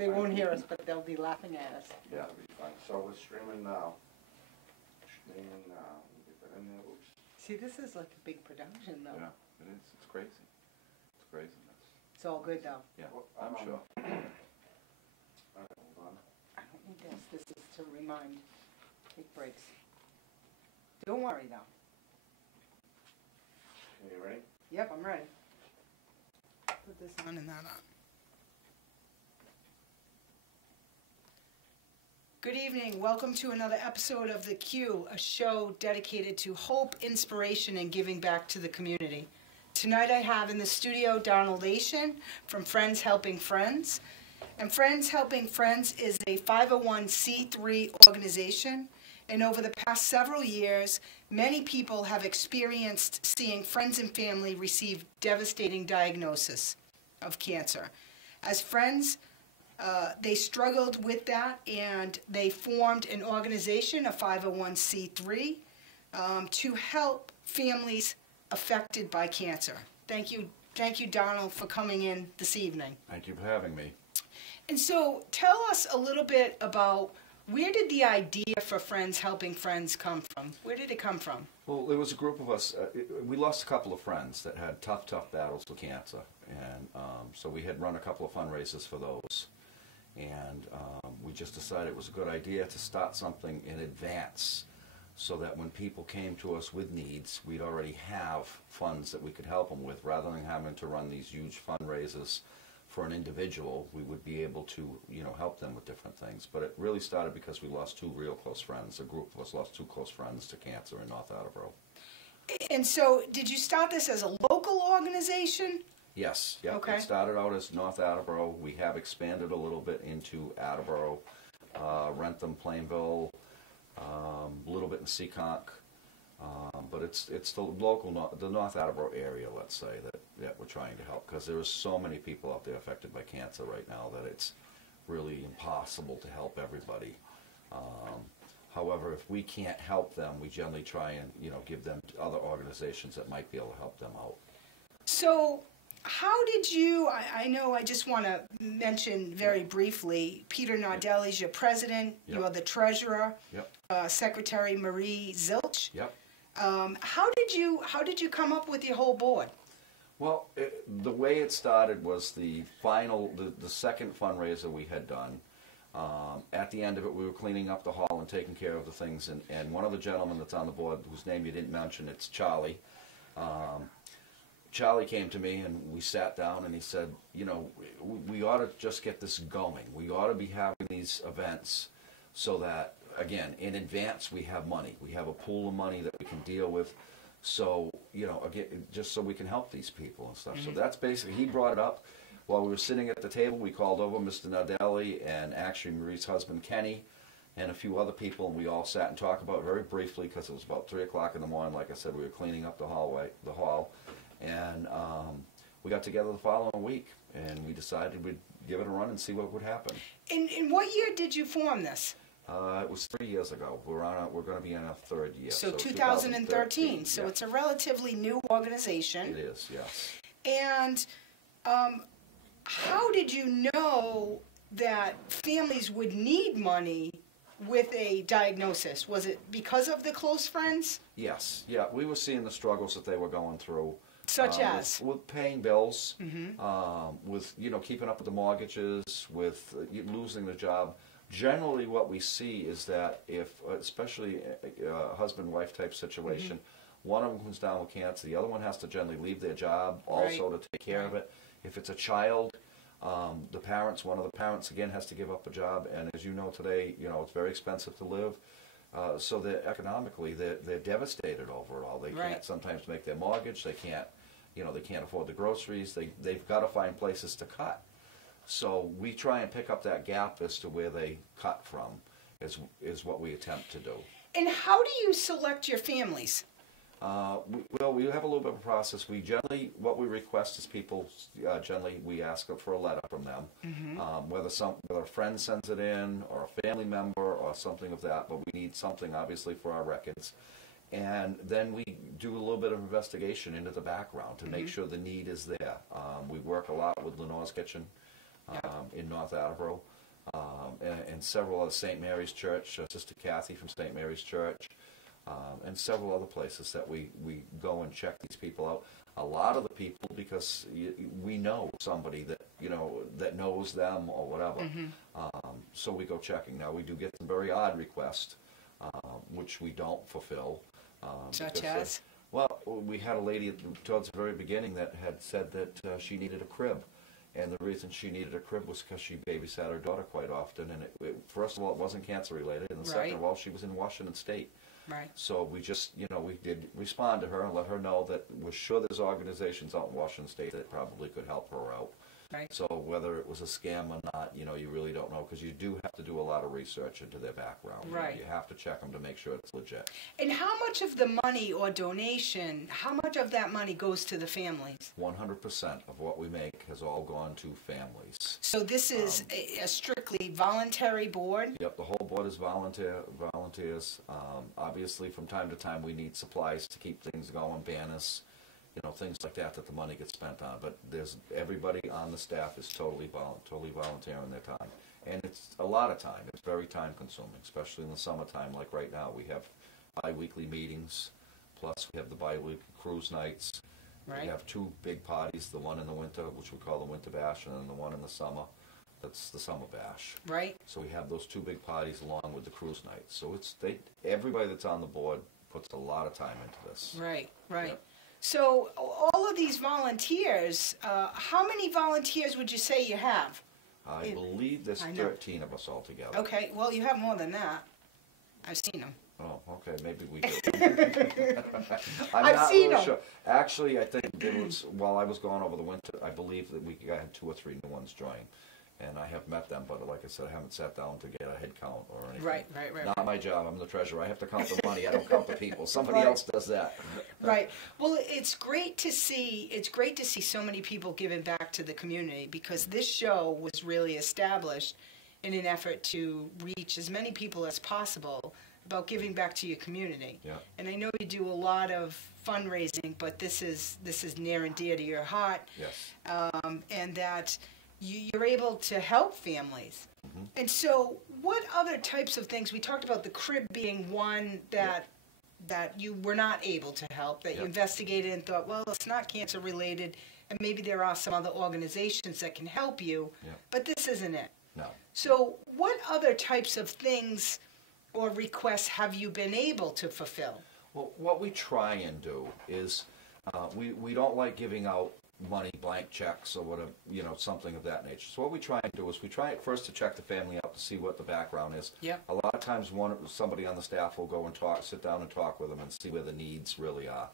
They won't hear us, but they'll be laughing at us. Yeah, it'll be fun. So we're streaming now. Streaming now. Get that in there. Oops. See, this is like a big production, though. Yeah, it is. It's crazy. It's craziness. It's all good, though. Yeah, I'm sure. All right, hold on. I don't need this. This is to remind. Take breaks. Don't worry, though. Okay, you ready? Yep, I'm ready. Put this on and that on. Good evening. Welcome to another episode of The Q, a show dedicated to hope, inspiration, and giving back to the community. Tonight I have in the studio Donald Achin from Friends Helping Friends. And Friends Helping Friends is a 501c3 organization. And over the past several years, many people have experienced seeing friends and family receive devastating diagnosis of cancer. As friends, they struggled with that, and they formed an organization, a 501c3, to help families affected by cancer. Thank you, Donald, for coming in this evening. Thank you for having me. And so, tell us a little bit about where did the idea for Friends Helping Friends come from? Where did it come from? Well, there was a group of us. We lost a couple of friends that had tough battles with cancer, and so we had run a couple of fundraisers for those. And we just decided it was a good idea to start something in advance so that when people came to us with needs, we'd already have funds that we could help them with. Rather than having to run these huge fundraisers for an individual, we would be able to, help them with different things. But it really started because we lost two real close friends. A group of us lost two close friends to cancer in North Attleboro. And so, did you start this as a local organization? Yes, yeah. Okay. It started out as North Attleboro. We have expanded a little bit into Attleboro, Rentham, Plainville, a little bit in Seekonk, but it's the local, the North Attleboro area, let's say, that we're trying to help, because there are so many people out there affected by cancer right now that it's really impossible to help everybody. However, if we can't help them, we generally try and give them to other organizations that might be able to help them out. So, how did you, I know I just want to mention very briefly, Peter Nardelli's your president, Yep. you are the treasurer, Yep. Secretary Marie Zilch. Yep. How did you come up with your whole board? Well, the way it started was the second fundraiser we had done. At the end of it, we were cleaning up the hall and taking care of the things, and one of the gentlemen that's on the board, whose name you didn't mention, it's Charlie. Charlie came to me and we sat down and he said, we ought to just get this going. We ought to be having these events so that, again, in advance we have money. We have a pool of money that we can deal with. So, again, just so we can help these people and stuff. Mm-hmm. So that's basically, he brought it up. While we were sitting at the table, we called over Mr. Nardelli and actually Marie's husband, Kenny, and a few other people, and we all sat and talked about it very briefly because it was about 3 o'clock in the morning. Like I said, we were cleaning up the hall. And we got together the following week, and we decided we'd give it a run and see what would happen. In what year did you form this? It was 3 years ago. We're going to be in our third year. So 2013. So yeah. It's a relatively new organization. It is, yes. And how did you know that families would need money with a diagnosis? Was it because of the close friends? Yes, yeah. We were seeing the struggles that they were going through. Such as? With paying bills, mm-hmm. with, keeping up with the mortgages, with losing the job. Generally what we see is that if, especially a husband-wife type situation, mm-hmm. one of them comes down with cancer, the other one has to generally leave their job also to take care of it. If it's a child, one of the parents again has to give up a job, and as you know today, it's very expensive to live. So that economically they're devastated overall. They can't sometimes make their mortgage. They can't, they can't afford the groceries. They've got to find places to cut. So we try and pick up that gap as to where they cut from, is what we attempt to do. And how do you select your families? We have a little bit of a process. What we request is people, generally we ask for a letter from them, mm-hmm. Whether a friend sends it in, or a family member, or something of that, but we need something obviously for our records. And then we do a little bit of investigation into the background to mm-hmm. make sure the need is there. We work a lot with Lenore's Kitchen. in North Attleboro, and several other St. Mary's Church, Sister Kathy from St. Mary's Church, and several other places that we go and check these people out. A lot of the people, because we know somebody that, that knows them or whatever, so we go checking. Now, we do get some very odd requests, which we don't fulfill. Such as? Well, we had a lady towards the very beginning that had said that she needed a crib. And the reason she needed a crib was because she babysat her daughter quite often. And first of all, it wasn't cancer related. And second of all, she was in Washington State. Right. So we just, we did respond to her and let her know that we're sure there's organizations out in Washington State that probably could help her out. Right. So whether it was a scam or not, you really don't know, because you do have to do a lot of research into their background. Right. You have to check them to make sure it's legit. And how much of the money or donation, how much of that money goes to the families? 100% of what we make has all gone to families. So this is a strictly voluntary board? Yep, the whole board is volunteers. Obviously, from time to time, we need supplies to keep things going, banners, things like that the money gets spent on. But everybody on the staff is totally volunteering their time. And it's a lot of time. It's very time consuming, especially in the summertime. Like right now, we have bi-weekly meetings, plus we have the bi-weekly cruise nights. Right. We have two big parties, the one in the winter, which we call the Winter Bash, and then the one in the summer, that's the Summer Bash. Right. So we have those two big parties along with the cruise nights. So everybody that's on the board puts a lot of time into this. Right, right. Yep. So all of these volunteers, how many volunteers would you say you have? I believe there's 13 of us altogether. Okay, well, you have more than that. I've seen them. Oh, okay, maybe we do. I've seen them. Sure. Actually, I think it was, while I was gone over the winter, I believe that we had 2 or 3 new ones join. And I have met them, but like I said, I haven't sat down to get a head count or anything. Right. Not my job. I'm the treasurer. I have to count the money. I don't count the people. Somebody else does that. Right. Well, it's great to see. It's great to see so many people giving back to the community, because this show was really established in an effort to reach as many people as possible about giving back to your community. Yeah. And I know you do a lot of fundraising, but this is near and dear to your heart. Yes. And that you're able to help families. Mm-hmm. And so what other types of things, we talked about the crib being one that you were not able to help, that you investigated and thought, well, it's not cancer related, and maybe there are some other organizations that can help you, but this isn't it. No. So what other types of things or requests have you been able to fulfill? Well, what we try and do is we don't like giving out money, blank checks, or whatever, something of that nature. So what we try and do is we try at first to check the family out to see what the background is. Yep. A lot of times somebody on the staff will go and sit down and talk with them and see where the needs really are.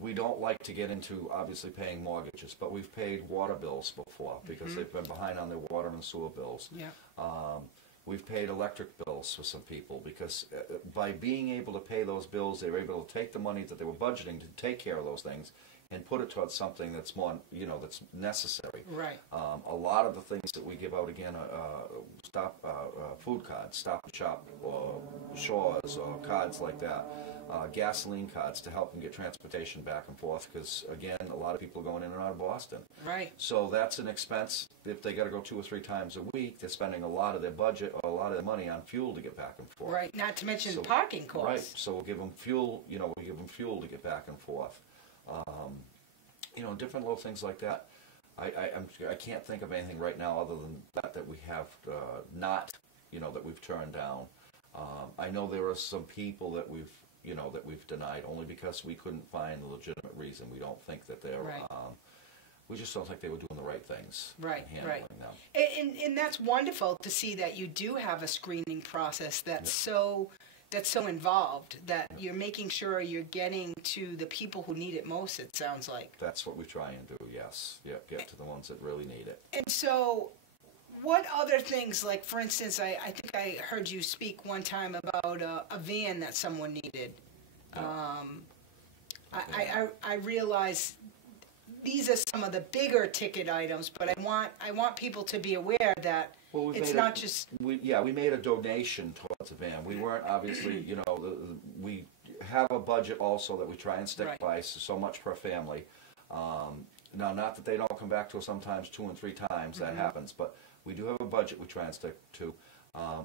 We don't like to get into, obviously, paying mortgages, but we've paid water bills before because they've been behind on their water and sewer bills. Yeah. We've paid electric bills for some people because by being able to pay those bills, they were able to take the money that they were budgeting to take care of those things and put it towards something that's more, that's necessary. Right. A lot of the things that we give out, again, food cards, Stop and Shop, or Shores, or cards like that, gasoline cards to help them get transportation back and forth, because, again, a lot of people are going in and out of Boston. Right. So that's an expense. If they got to go 2 or 3 times a week, they're spending a lot of their budget or a lot of their money on fuel to get back and forth. Right, not to mention parking costs. Right, so we'll give them fuel, fuel to get back and forth. Different little things like that. I can't think of anything right now other than that we have that we've turned down. I know there are some people that we've denied only because we couldn't find a legitimate reason. We don't think that they're, we just don't think they were doing the right things. Right, in handling them. And that's wonderful to see that you do have a screening process that's so involved, that you're making sure you're getting to the people who need it most, it sounds like. That's what we try and do, yes. Yep, get to the ones that really need it. And so what other things, like, for instance, I think I heard you speak one time about a van that someone needed. Yeah. I realize these are some of the bigger ticket items, but I want people to be aware that it's not just... We made a donation towards a van. We weren't, obviously, we have a budget also that we try and stick by, so much per family. Now, not that they don't come back to us sometimes 2 and 3 times, that happens, but we do have a budget we try and stick to.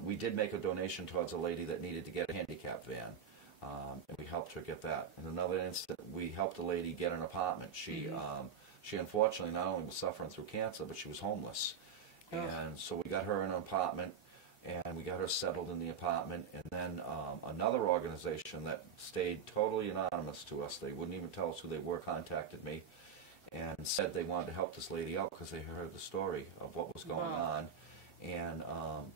We did make a donation towards a lady that needed to get a handicap van, and we helped her get that. In another instance, we helped a lady get an apartment. She unfortunately not only was suffering through cancer, but she was homeless. Oh. And so we got her in an apartment, and we got her settled in the apartment. And then another organization that stayed totally anonymous to us, they wouldn't even tell us who they were, contacted me and said they wanted to help this lady out because they heard the story of what was going on. And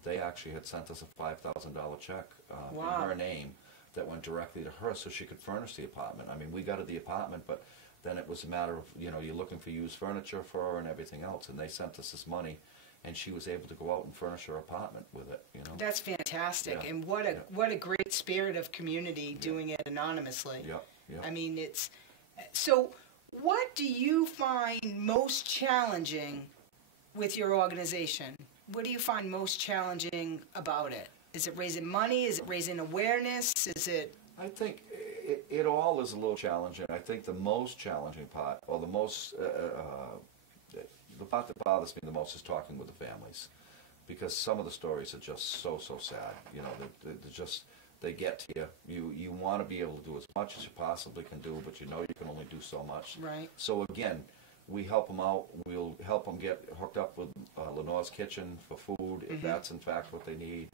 they actually had sent us a $5,000 check in her name that went directly to her so she could furnish the apartment. I mean, we got her the apartment, but then it was a matter of, you know, you're looking for used furniture for her and everything else, and they sent us this money, and she was able to go out and furnish her apartment with it, you know. That's fantastic, and what a great spirit of community doing it anonymously. I mean, it's... So, what do you find most challenging with your organization? What do you find most challenging about it? Is it raising money? Is it raising awareness? Is it... I think it all is a little challenging. I think the most challenging part, or the most, the part that bothers me the most is talking with the families, because some of the stories are just so sad. You know, they're just, they get to you. You want to be able to do as much as you possibly can do, but you know you can only do so much. Right. So again, we help them out. We'll help them get hooked up with Lenore's Kitchen for food, if that's in fact what they need.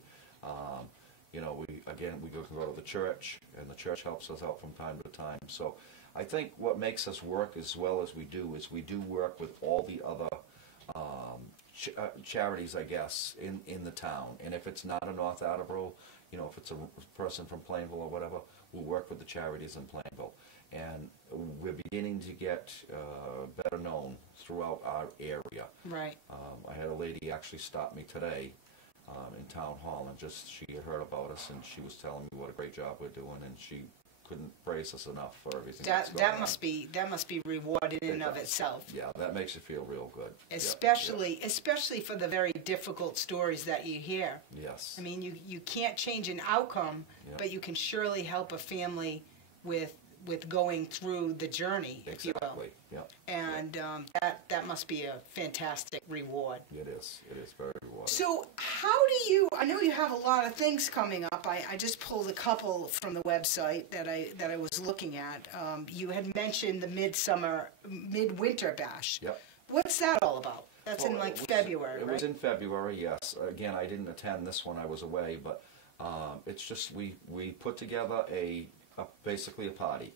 You know, we can go to the church, and the church helps us out from time to time. So I think what makes us work as well as we do is we do work with all the other charities, I guess, in the town. And if it's not a North Attleboro, you know, if it's a person from Plainville or whatever, we'll work with the charities in Plainville. And we're beginning to get better known throughout our area. Right. I had a lady actually stop me today in Town Hall, and she had heard about us, and she was telling me what a great job we're doing, and she couldn't praise us enough for everything that's going on. That must be rewarded in and of itself. Yeah, that makes you feel real good. Especially for the very difficult stories that you hear. Yes. I mean, you can't change an outcome, but you can surely help a family with going through the journey, if you will. Yep. And that must be a fantastic reward. It is very rewarding. So how do you, I know you have a lot of things coming up. I just pulled a couple from the website that I was looking at. You had mentioned the Midwinter Bash. Yep. What's that all about? That's in February, It right? was in February, yes. Again, I didn't attend this one. I was away, but it's just we put together basically a party.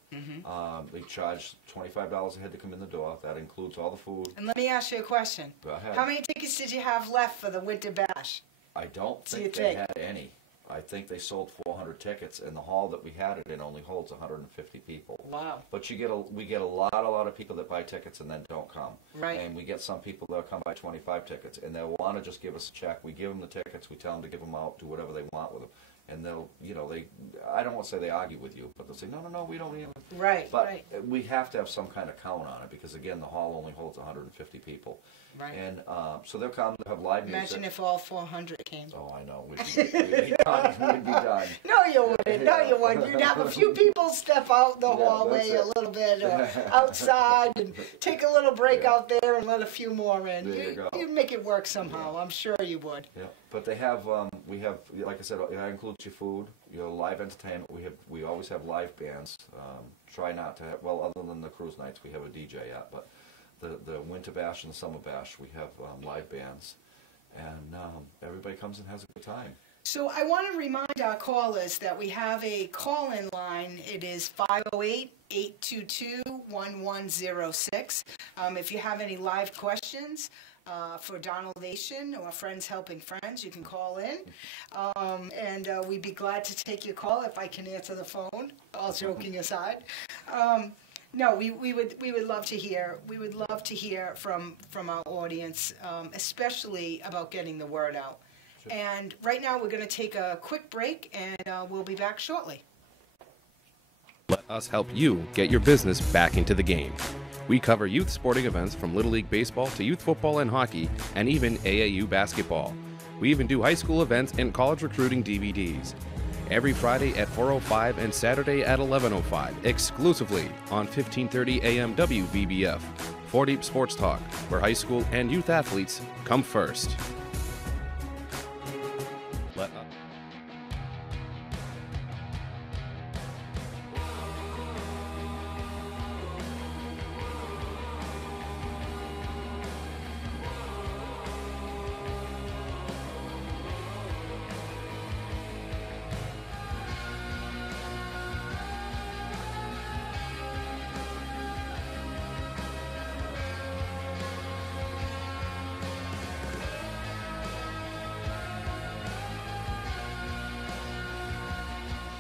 We charge $25 a head to come in the door. That includes all the food. And let me ask you a question. Go ahead. How many tickets did you have left for the Winter Bash? I don't think they had any. I think they sold 400 tickets, and the hall that we had it in only holds 150 people. Wow. But we get a lot of people that buy tickets and then don't come. Right. And we get some people that'll come buy 25 tickets, and they'll want to just give us a check. We give them the tickets. We tell them to give them out, do whatever they want with them. And they'll, you know, I don't want to say they argue with you, but they'll say, no, we don't need them. Right, but we have to have some kind of count on it, because, again, the hall only holds 150 people. Right. And so they'll come, they'll have live music. Imagine if all 400 came. Oh, I know. We'd be done. We'd be done. No, you wouldn't. No, you wouldn't. You'd have a few people step out the hallway a little bit, or outside, and take a little break out there and let a few more in. There you go. You'd make it work somehow. I'm sure you would. Yeah. But they have, we have, like I said, that includes your food, your live entertainment. We always have live bands. Try not to have, well, other than the cruise nights, we have a DJ at, but the Winter Bash and the Summer Bash, we have live bands, and everybody comes and has a good time. So I want to remind our callers that we have a call-in line. It is 508-822-1106. If you have any live questions for Donald Nation or Friends Helping Friends, you can call in, and we'd be glad to take your call if I can answer the phone, all joking aside. No, we would love to hear. We would love to hear from our audience, especially about getting the word out. Sure. And right now we're going to take a quick break, and we'll be back shortly. Let us help you get your business back into the game. We cover youth sporting events from Little League Baseball to youth football and hockey, and even AAU basketball. We even do high school events and college recruiting DVDs. Every Friday at 4:05 and Saturday at 11:05, exclusively on 1530 AM WVBF. 4 Deep Sports Talk, where high school and youth athletes come first.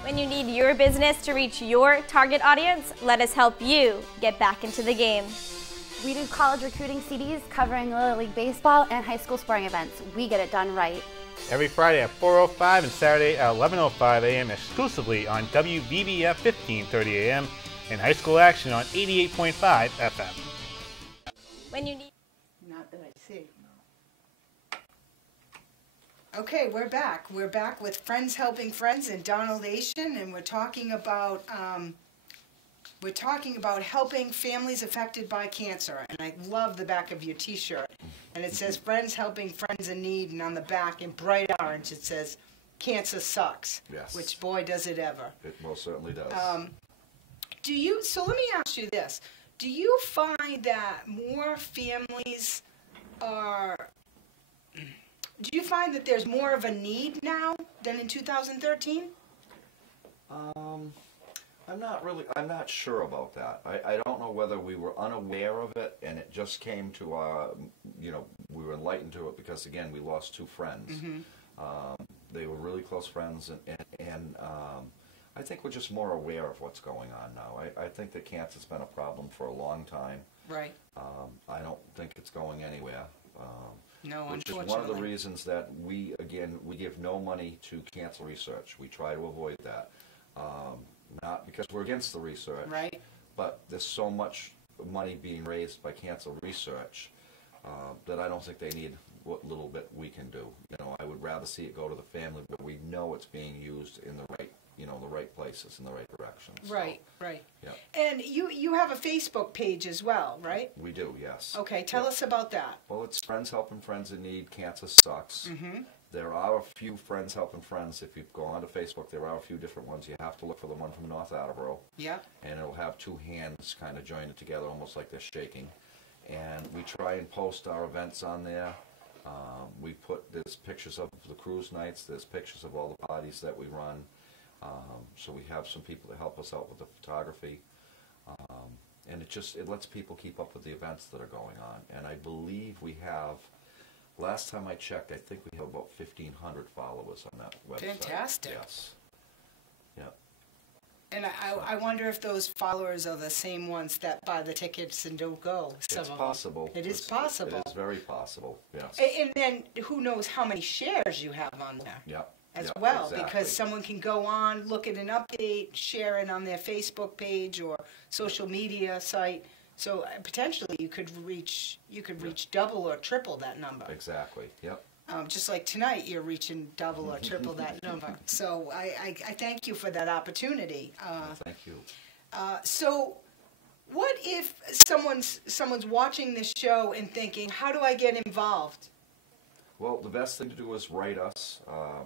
When you need your business to reach your target audience, let us help you get back into the game. We do college recruiting CDs covering Little League Baseball and high school sporting events. We get it done right. Every Friday at 4:05 and Saturday at 11:05 a.m. exclusively on WBBF 1530 a.m. and High School Action on 88.5 FM. When you need Not that I see. Okay, we're back. We're back with Friends Helping Friends and Donald Achin, and we're talking about helping families affected by cancer. And I love the back of your T-shirt, and it says "Friends Helping Friends in Need," and on the back in bright orange it says "Cancer sucks." Yes. Which boy does it ever. It most certainly does. So let me ask you this: do you find that more families are? Do you find that there's more of a need now than in 2013? I'm not sure about that. I don't know whether we were unaware of it and it just came to our, we were enlightened to it because, again, we lost two friends. Mm-hmm. They were really close friends, and I think we're just more aware of what's going on now. I think that cancer's been a problem for a long time. Right. I don't think it's going anywhere. No, which unfortunately. is one of the reasons that we give no money to cancer research. We try to avoid that. Not because we're against the research, right, but there's so much money being raised by cancer research that I don't think they need what little bit we can do. I would rather see it go to the family, but we know it's being used in the right, the right places, in the right directions. Right, right. Yeah. And you have a Facebook page as well, right? We do, yes. Okay, tell us about that. Well, it's Friends Helping Friends in Need. Cancer sucks. Mm-hmm. There are a few Friends Helping Friends. If you go onto Facebook, there are a few different ones. You have to look for the one from North Attleboro. Yeah. And it'll have two hands kind of joined together, almost like they're shaking. And we try and post our events on there. There's pictures of the cruise nights. There's pictures of all the parties that we run. So we have some people that help us out with the photography. And it lets people keep up with the events that are going on. And I believe we have, last time I checked, I think we have about 1,500 followers on that website. Fantastic. Yes. Yeah. And I wonder if those followers are the same ones that buy the tickets and don't go. It's possible. It is possible. It is very possible, yes. And then who knows how many shares you have on there. Yeah. As well, exactly. Because someone can go on, look at an update, share it on their Facebook page or social media site. So potentially you could reach double or triple that number. Exactly. Yep. Just like tonight, you're reaching double or triple that number. So I thank you for that opportunity. Thank you. So, what if someone's watching this show and thinking, how do I get involved? Well, the best thing to do is write us.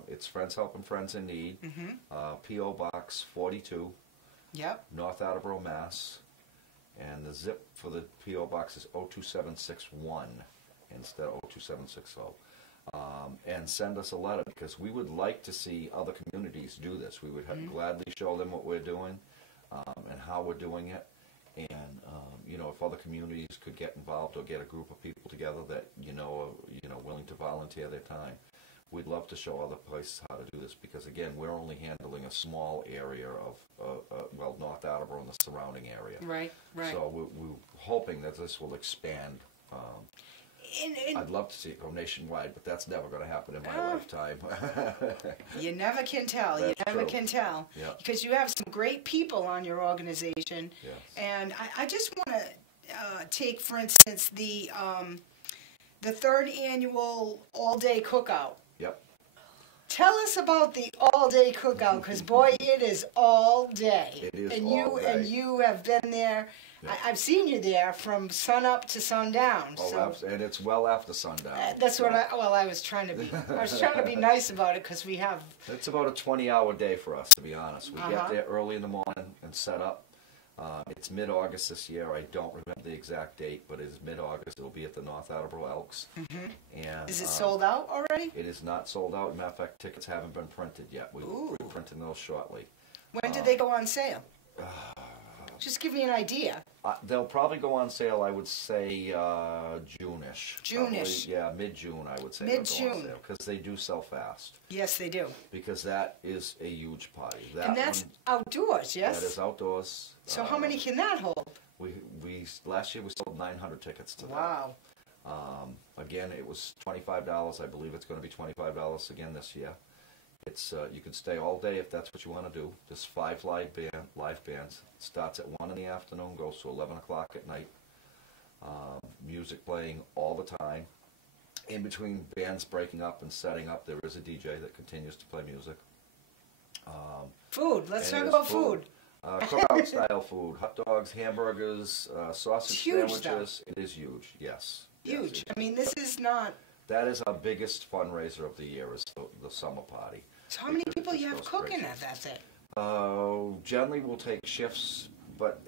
It's Friends Helping Friends in Need, P.O. Box 42, Yep. North Attleboro, Mass. And the zip for the P.O. Box is 02761 instead of 02760. And send us a letter because we would like to see other communities do this. We would gladly show them what we're doing and how we're doing it. And, if other communities could get involved or get a group of people together that, are willing to volunteer their time, we'd love to show other places how to do this because, again, we're only handling a small area of, North Attleboro and the surrounding area. Right, right. So we're hoping that this will expand. I'd love to see it go nationwide, but that's never going to happen in my lifetime. You never can tell. That's you never true. can tell. Yeah. Because you have some great people on your organization. Yes. And I just want to take, for instance, the third annual all-day cookout. Yep. Tell us about the all-day cookout, because boy, it is all day. It is and all day. And you have been there. Yeah. I've seen you there from sun up to sundown. Oh, so and it's well after sundown. that's so. what I was trying to be. I was trying to be nice about it because we have. It's about a 20-hour day for us, to be honest. We get Uh-huh. there early in the morning and set up. It's mid-August this year. I don't remember the exact date, but it is mid-August. It'll be at the North Attleboro Elks. And Is it sold out already? It is not sold out. Matter of fact, tickets haven't been printed yet. We're printing those shortly. When did they go on sale? Just give me an idea. They'll probably go on sale, I would say, June-ish. June-ish. Probably, yeah, mid-June, I would say. They'll go on Mid-June. sale, because they do sell fast. Yes, they do. Because that is a huge party. And that's outdoors, yes? That is outdoors. So how many can that hold? We last year we sold 900 tickets to that. Wow. Again, it was $25. I believe it's going to be $25 again this year. It's you can stay all day if that's what you want to do. There's 5 live bands. It starts at 1 in the afternoon, goes to 11 o'clock at night. Music playing all the time. In between bands breaking up and setting up, there is a DJ that continues to play music. Food. Let's And talk it is about food. Cookout style food, hot dogs, hamburgers, sausage Huge, sandwiches. It is huge, yes. Yes, Huge. it I mean, this is not. That is our biggest fundraiser of the year, is the summer party. So how many Because people it you just have goes cooking crazy. at that thing? Generally, we'll take shifts, but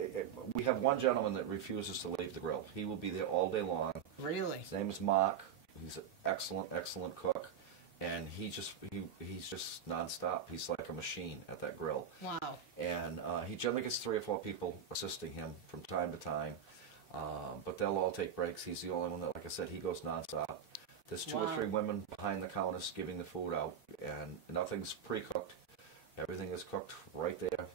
we have one gentleman that refuses to leave the grill. He will be there all day long. Really? His name is Mark. He's an excellent cook, and he's just nonstop. He's like a machine at that grill. Wow. And he generally gets 3 or 4 people assisting him from time to time, but they'll all take breaks. He's the only one that, like I said, he goes nonstop. There's 2 or 3 women behind the counters giving the food out, and nothing's pre-cooked. Everything is cooked right there,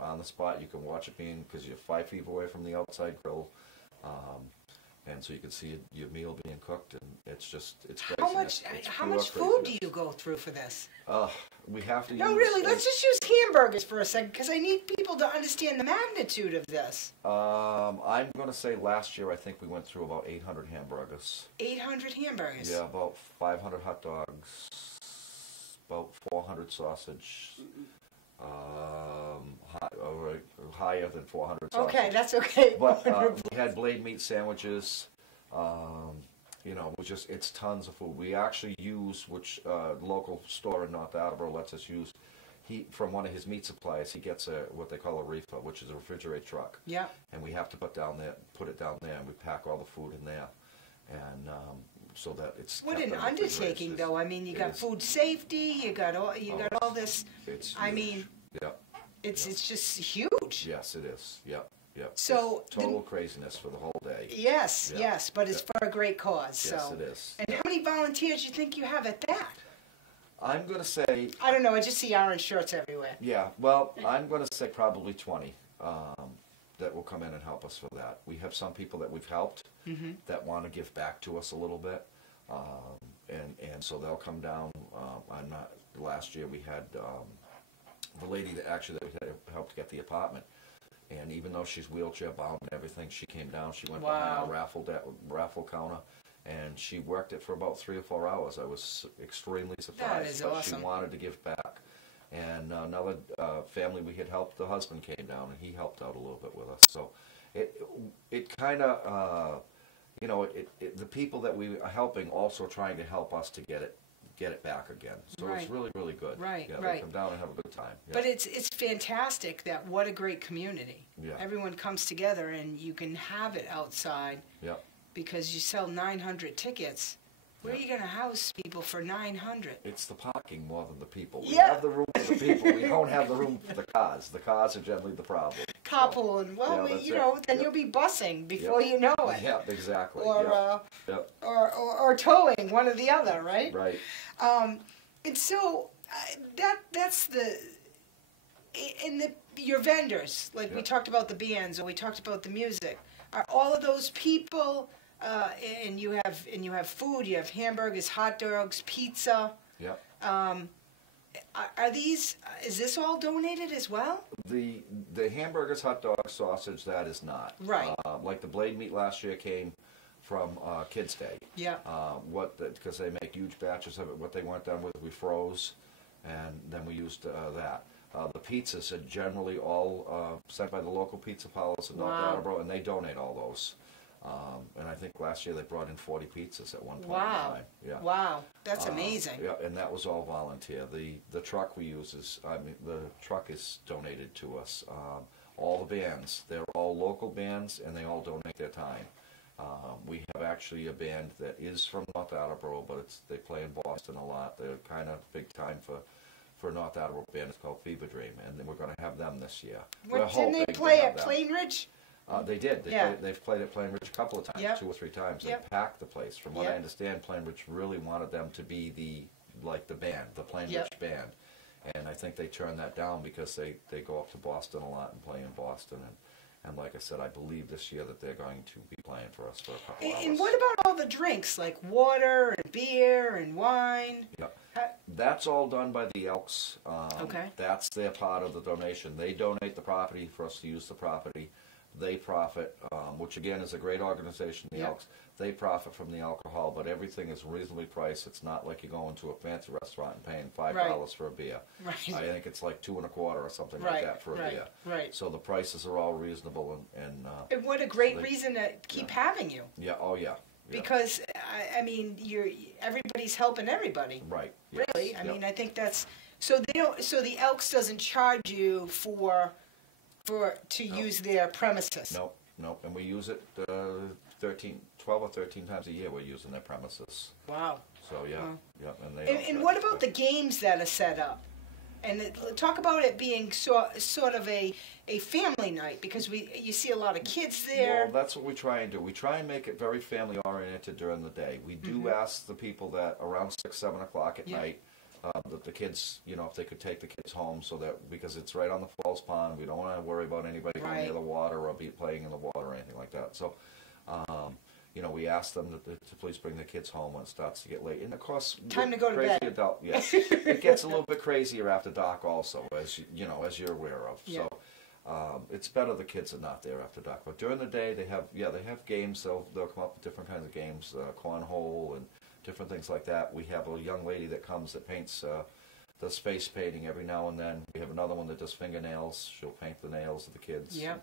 on the spot. You can watch it being, because you're 5 feet away from the outside grill, and so you can see your meal being cooked, and it's craziness. How much food do you go through for this? We have to use... No, really, let's just use hamburgers for a second, because I need people to understand the magnitude of this. I'm going to say last year I think we went through about 800 hamburgers. 800 hamburgers? Yeah, about 500 hot dogs, about 400 sausage, higher than 400 sausage. Okay, that's okay. But we had blade meat sandwiches. It's tons of food. We actually use, which local store in North Attleboro lets us use, from one of his meat suppliers, he gets what they call a reefer, which is a refrigerated truck. Yeah. And we have to put it down there, and we pack all the food in there, and so that it's. What kept an on the refrigerator. undertaking, though. I mean, you got food safety. You got all this. It's I huge. mean, Yep. it's just huge. Yes, it is. Yep. So it's total craziness for the whole day. Yes, Yeah. yes, but it's for a great cause. Yes, so. it is. And how many volunteers do you think you have at that? I'm going to say. I don't know. I just see orange shirts everywhere. Yeah. Well, I'm going to say probably 20 that will come in and help us for that. We have some people that we've helped that want to give back to us a little bit, and so they'll come down. Last year we had the lady that we had helped get the apartment. And even though she's wheelchair bound and everything, she came down. She went behind a raffle counter, and she worked it for about 3 or 4 hours. I was extremely surprised. That is but awesome. She wanted to give back. And another family we had helped, the husband came down, and he helped out a little bit with us. So it kind of, the people that we are helping also trying to help us to get it back again. So Right. it's really, really good. Right, Yeah, right. they come down and have a good time. Yeah. But it's fantastic that what a great community. Yeah. Everyone comes together and you can have it outside Yeah. because you sell 900 tickets. Where are you going to house people for 900? It's the parking more than the people. We Yeah. have the room for the people. We don't have the room for the cars. The cars are generally the problem. Couple and Yeah, that's then it. you'll be busing before Yep. you know it. Yeah, exactly. Or, Yep. or towing, one or the other, right? Right. And so that's your vendors, like we Yep. talked about the bands or we talked about the music. Are all of those people, and you have food, you have hamburgers, hot dogs, pizza. Yep. Is this all donated as well? The hamburgers, hot dogs, sausage, that is not. Right. Like the blade meat last year came from Kids Day. Yeah. Because they make huge batches of it. What they weren't done with, we froze. and then we used that. The pizzas are generally all sent by the local pizza parlors in North Attleboro, and they donate all those. And I think last year they brought in 40 pizzas at one point in time. Yeah. Wow, that's amazing. Yeah, and that was all volunteer. The truck we use is, the truck is donated to us. All the bands, they're all local bands, and they all donate their time. We have actually a band that is from North Attleboro, but they play in Boston a lot. They're kind of big time for North Attleboro band. It's called Fever Dream, and then we're going to have them this year. Didn't they play at Plainridge? They did. They've played at Plainridge a couple of times, 2 or 3 times. They packed the place. From what I understand, Plainridge really wanted them to be the band, the Plainridge band. And I think they turned that down because they go up to Boston a lot and play in Boston. And like I said, I believe this year that they're going to be playing for us for a couple hours. And what about all the drinks, like water and beer and wine? Yeah. That's all done by the Elks. Okay. That's their part of the donation. They donate the property for us to use the property. They profit, which again is a great organization, the Elks. They profit from the alcohol, but everything is reasonably priced. It's not like you're going to a fancy restaurant and paying $5 for a beer. Right. I think it's like $2.25 or something like that for a beer. Right. So the prices are all reasonable, and what a great reason to keep having you. Yeah. Oh yeah. Because I mean, everybody's helping everybody. Right. Really. I mean, I think that's so they don't. So the Elks doesn't charge you to use their premises. No, and we use it 12 or 13 times a year. We're using their premises. Wow. So yeah. And what about the games that are set up? And talk about it being sort of a family night, because you see a lot of kids there. Well, that's what we try and do. We try and make it very family oriented during the day. We do ask the people that around 6, 7 o'clock at night, that the kids, if they could take the kids home, so that, because it's right on the Falls Pond, we don't want to worry about anybody going near the water or playing in the water or anything like that. So, we ask them to please bring their kids home when it starts to get late. And of course, time to go to bed. Adult, it gets a little bit crazier after dark, also, as you're aware of. Yeah. So, it's better the kids are not there after dark. But during the day, they have games. They'll come up with different kinds of games, cornhole and different things like that. We have a young lady that comes that paints, does face painting every now and then. We have another one that does fingernails. She'll paint the nails of the kids. Yeah.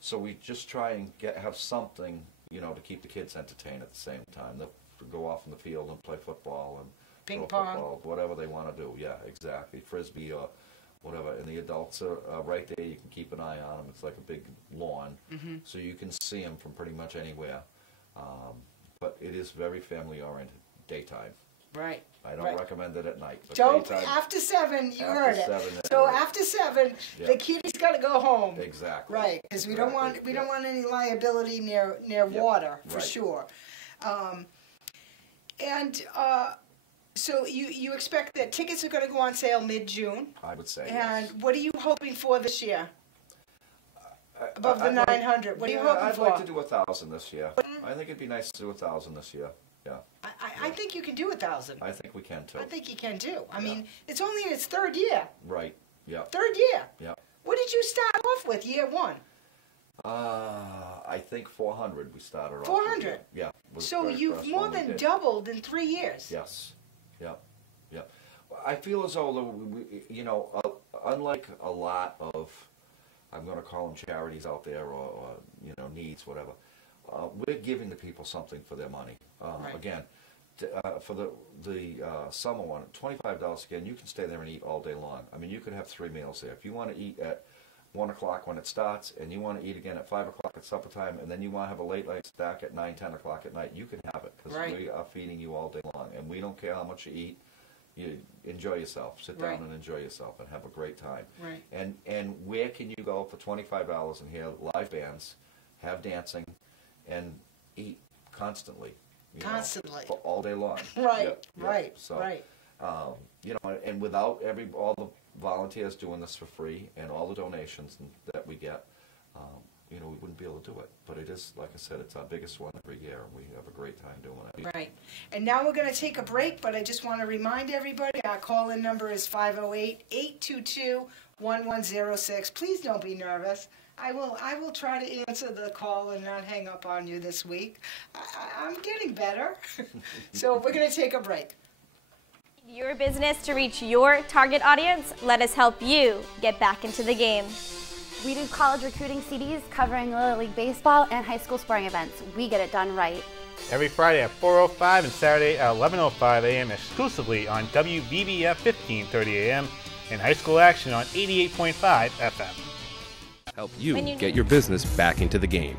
So we just try and have something, to keep the kids entertained at the same time. They'll go off in the field and play football and ping pong, football, whatever they want to do. Yeah, exactly. Frisbee or whatever. And the adults are right there. You can keep an eye on them. It's like a big lawn, so you can see them from pretty much anywhere. But it is very family-oriented, daytime. Right. I don't recommend it at night. But don't, daytime, after 7, you heard it. So after 7, the kiddies got to go home. Exactly. Right, because we don't want any liability near water, for sure. So you expect that tickets are going to go on sale mid-June? I would say, And what are you hoping for this year? Above the 900. What are you hoping for? I'd like to do 1,000 this year. I think it'd be nice to do 1,000 this year. Yeah. I think you can do 1,000. I think we can too. I think you can too. I mean, it's only in its 3rd year. Right. Yeah. 3rd year. Yeah. What did you start off with year 1? I think 400 we started off. 400. Yeah. So you've more than doubled in 3 years. Yes. Yeah. Yeah. I feel as though unlike a lot of, I'm going to call them charities out there, or needs, whatever. We're giving the people something for their money. Again, for the summer one, $25 again, you can stay there and eat all day long. I mean, you could have 3 meals there. If you want to eat at 1 o'clock when it starts, and you want to eat again at 5 o'clock at supper time, and then you want to have a late night snack at 9, 10 o'clock at night, you can have it, because we are feeding you all day long, and we don't care how much you eat. You enjoy yourself. Sit down and enjoy yourself and have a great time. Right. And where can you go for $25 and hear live bands, have dancing, and eat constantly? Constantly. All day long. Right. So, and without all the volunteers doing this for free and all the donations that we get, we wouldn't be able to do it. But it is, like I said, it's our biggest one every year, and we have a great time doing it. Right. And now we're going to take a break, but I just want to remind everybody, our call-in number is 508-822-1106. Please don't be nervous. I will try to answer the call and not hang up on you this week. I'm getting better. So we're going to take a break. Your business to reach your target audience, let us help you get back into the game. We do college recruiting CDs covering Little League Baseball and high school sporting events. We get it done right. Every Friday at 4:05 and Saturday at 11:05 a.m. exclusively on WBBF 1530 a.m. and high school action on 88.5 FM. Help you get your business back into the game.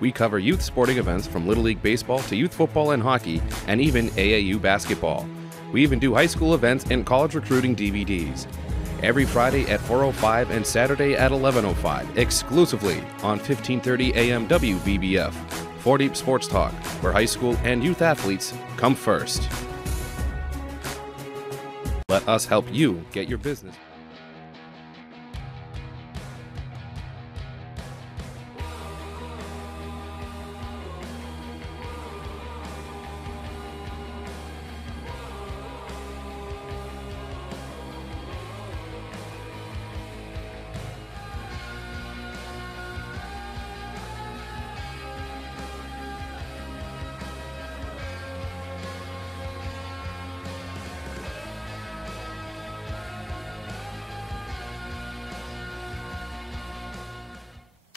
We cover youth sporting events from Little League Baseball to youth football and hockey, and even AAU basketball. We even do high school events and college recruiting DVDs. Every Friday at 4:05 and Saturday at 11:05, exclusively on 1530 AM WBBF. 4 Deep Sports Talk, where high school and youth athletes come first. Let us help you get your business.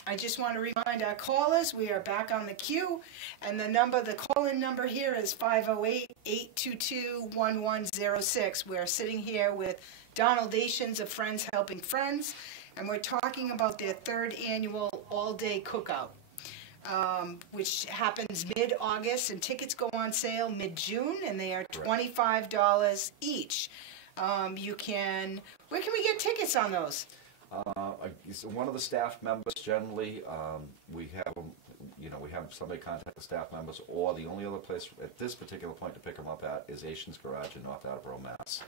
I just want to remind our callers, we are back on the queue, and the call-in number here is 508-822-1106. We're sitting here with Donald Achin of Friends Helping Friends, and we're talking about their 3rd annual all-day cookout, which happens mid-August, and tickets go on sale mid-June, and they are $25 each. Where can we get tickets on those? One of the staff members generally, we have them, we have somebody contact the staff members, or the only other place at this particular point to pick them up at is Achin's Garage in North Attleboro, Mass.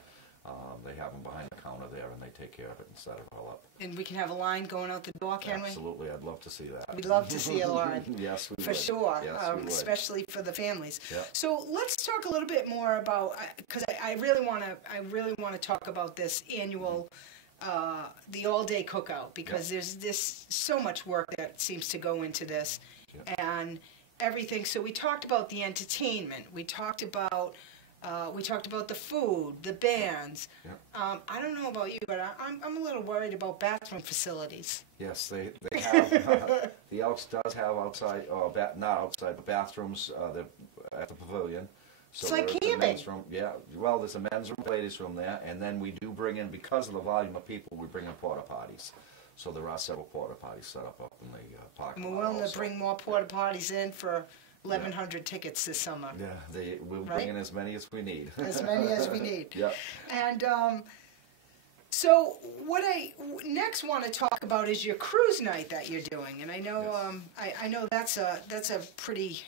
They have them behind the counter there, and they take care of it and set it all up. And we can have a line going out the door, can we? Absolutely, I'd love to see that. We'd love to see a line. Yes, we would. For sure, Yes, we would. especially for the families. Yep. So let's talk a little bit more about, because I really want to talk about this annual, the all-day cookout, because there's so much work that seems to go into this, and everything. So we talked about the entertainment. We talked about the food, the bands. I don't know about you, but I'm a little worried about bathroom facilities. Yes, they have. The Elks does have outside, not outside, but bathrooms at the pavilion. So it's like camping. The men's room, well, there's a men's room, ladies' room there, and then we do bring in, because of the volume of people, we bring in porta potties. So there are several porta potties set up in the parking lot. And we're willing to bring more porta potties in for 1,100 tickets this summer. Yeah, we'll bring in as many as we need. As many as we need. Yep. And so what I next want to talk about is your cruise night that you're doing, and I know I know that's a pretty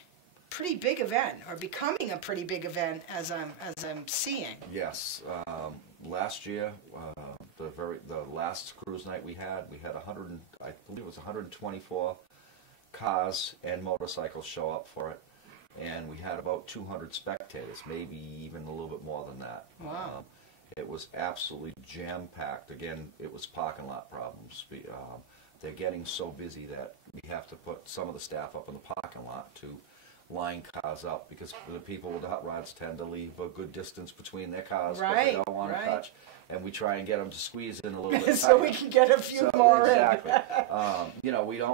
big event, or becoming a pretty big event as I'm seeing. Yes. Last year, the last cruise night we had I believe it was 124 cars and motorcycles show up for it, and we had about 200 spectators, maybe even a little bit more than that. Wow. It was absolutely jam-packed. Again, it was parking lot problems. They're getting so busy that we have to put some of the staff up in the parking lot to line cars up, because the people with the hot rods tend to leave a good distance between their cars, but they don't want to touch, and we try and get them to squeeze in a little bit so we can get a few more exactly.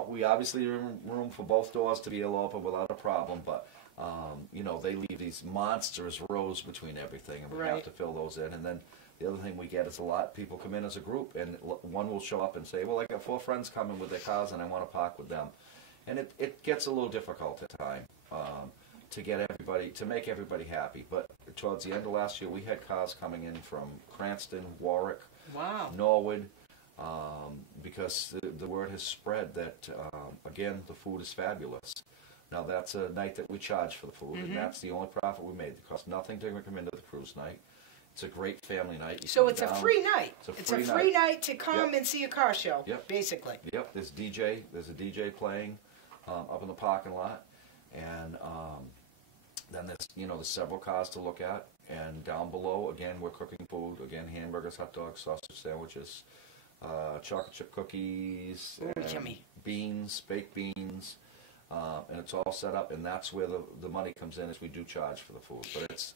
We obviously room for both doors to be able to open without a problem, but they leave these monstrous rows between everything, and we have to fill those in. And then the other thing we get is a lot of people come in as a group, and one will show up and say, well, I got 4 friends coming with their cars and I want to park with them. And it gets a little difficult at times to make everybody happy. But towards the end of last year, we had cars coming in from Cranston, Warwick, Norwood, because the word has spread that, again, the food is fabulous. Now, that's a night that we charge for the food, and that's the only profit we made. It costs nothing to come into the cruise night. It's a great family night. So it's a free night. It's a free night to come and see a car show, basically. Yep, there's a DJ playing up in the parking lot, and then there's several cars to look at, and down below, again, we're cooking food, again, hamburgers, hot dogs, sausage sandwiches, chocolate chip cookies, yummy. beans, baked beans, and it's all set up, and that's where the money comes in, is we do charge for the food. But it's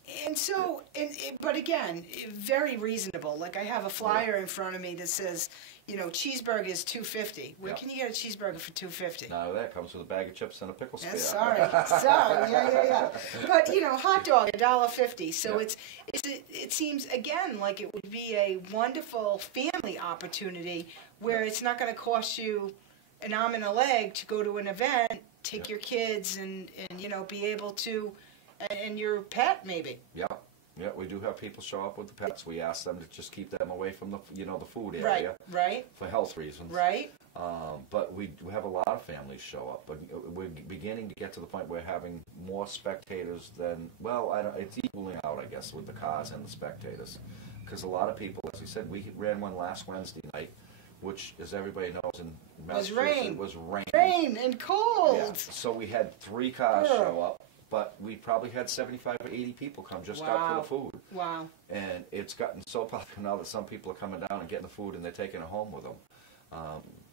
but again, very reasonable. Like I have a flyer in front of me that says, cheeseburger is $2.50. Where can you get a cheeseburger for $2.50? No, that comes with a bag of chips and a pickle spear. Sorry, yeah. But hot dog $1.50. So it seems again like it would be a wonderful family opportunity where it's not going to cost you an arm and a leg to go to an event, take your kids, and be able to, and your pet maybe. Yeah, we do have people show up with the pets. We ask them to just keep them away from the food area. Right. For health reasons. Right. But we have a lot of families show up. But we're beginning to get to the point where we're having more spectators than, it's equaling out, I guess, with the cars and the spectators. Because a lot of people, as we said, we ran one last Wednesday night, which, as everybody knows, in Massachusetts, was rain. Rain and cold. Yeah. So we had 3 cars show up, but we probably had 75 or 80 people come just out for the food. Wow. And it's gotten so popular now that some people are coming down and getting the food, and they're taking it home with them.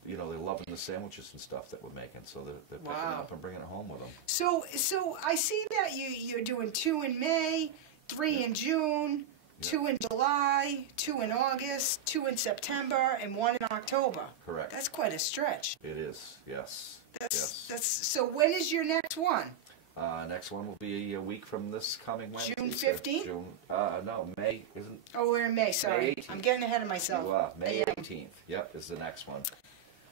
They're loving the sandwiches and stuff that we're making, so they're picking it up and bringing it home with them. So I see that you're doing 2 in May, 3 in June, 2 in July, 2 in August, 2 in September, and 1 in October. Correct. That's quite a stretch. It is, yes. So when is your next one? Next one will be a week from this coming Wednesday. June 15th? No, May isn't. Oh, we're in May, sorry. May 18th. I'm getting ahead of myself. You are. May 18th, yep, is the next one.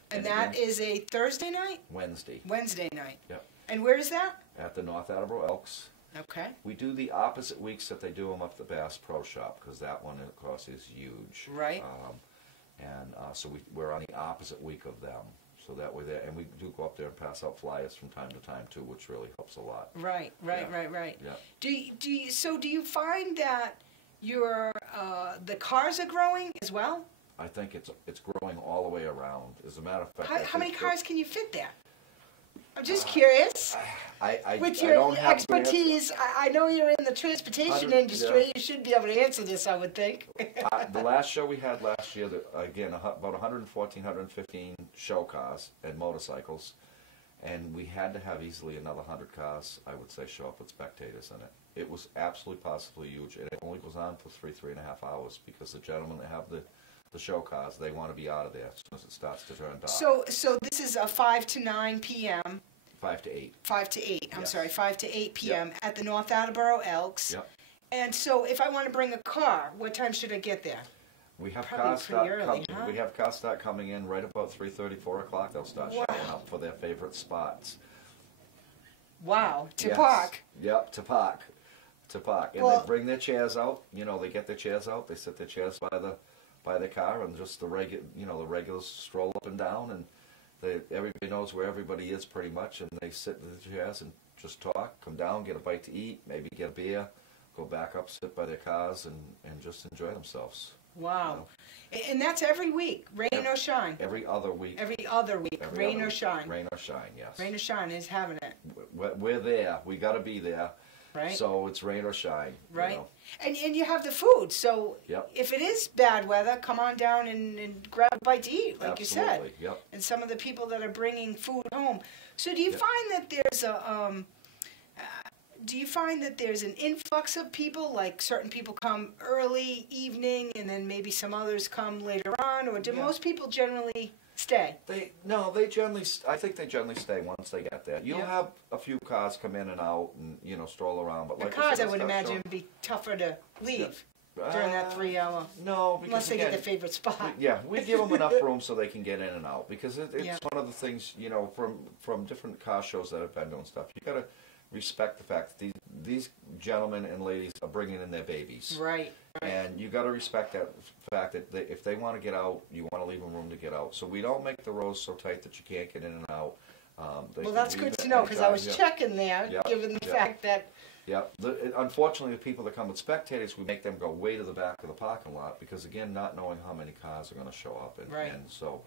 And that is a Thursday night? Wednesday. Wednesday night. Yep. And where is that? At the North Attleboro Elks. Okay. We do the opposite weeks that they do them up at the Bass Pro Shop, because that one, of course, is huge. Right. So we're on the opposite week of them. So that way there, and we do go up there and pass out flyers from time to time too, which really helps a lot. Right. Yeah. Do you find that the cars are growing as well? I think it's growing all the way around. As a matter of fact, how many cars can you fit there? I'm just curious. With your don't have expertise, I know you're in the transportation industry. You should be able to answer this, I would think. The last show we had last year, again, about 114, 115 show cars and motorcycles, and we had to have easily another 100 cars, I would say, show up with spectators in it. It was absolutely possibly huge, and it only goes on for 3.5 hours, because the gentlemen that have the show cars, they want to be out of there as soon as it starts to turn dark. So this is a 5 to 9 p.m. 5 to 8. 5 to 8. I'm Yes. sorry, 5 to 8 p.m. at the North Attleboro Elks. Yep. And so, if I want to bring a car, what time should I get there? We have Probably cars pretty early, huh? We have cars start coming in right about 3:30, 4 o'clock. They'll start Wow. showing up for their favorite spots. Wow, to Yes. park. Yep, to park. And Well- they bring their chairs out. They get their chairs out. They sit their chairs by the car, and just the regulars stroll up and down, and everybody knows where everybody is pretty much, and they sit in the chairs and just talk, come down, get a bite to eat, maybe get a beer, go back up, sit by their cars, and just enjoy themselves. Wow. And that's every week, rain or shine? Every other week. Every other week, rain or shine? Rain or shine, yes. Rain or shine is having it. We're there. We got to be there. Right. So it's rain or shine. Right. And you have the food, so Yep. if it is bad weather, come on down and grab a bite to eat, like you said. Absolutely, yep. And some of the people that are bringing food home. So do you Yep. find that there's an influx of people, like certain people come early, evening, and then maybe some others come later on, or do most people generally stay? I think they generally stay once they get there. You'll have a few cars come in and out and, stroll around, but The like cars, said, I would start imagine, showing- would be tougher to leave during that 3 hour. No, because Unless they get again, their favorite spot. we give them enough room so they can get in and out, because it's Yeah. one of the things, from different car shows that I've been doing stuff. You got to respect the fact that these gentlemen and ladies are bringing in their babies. Right. And you got to respect that fact that if they want to get out, you want to leave them room to get out. So we don't make the rows so tight that you can't get in and out. Well, that's good to know, because I was checking there, Yeah. given the Yeah. fact that... Yeah. Unfortunately, the people that come with spectators, we make them go way to the back of the parking lot, because, again, not knowing how many cars are going to show up. And so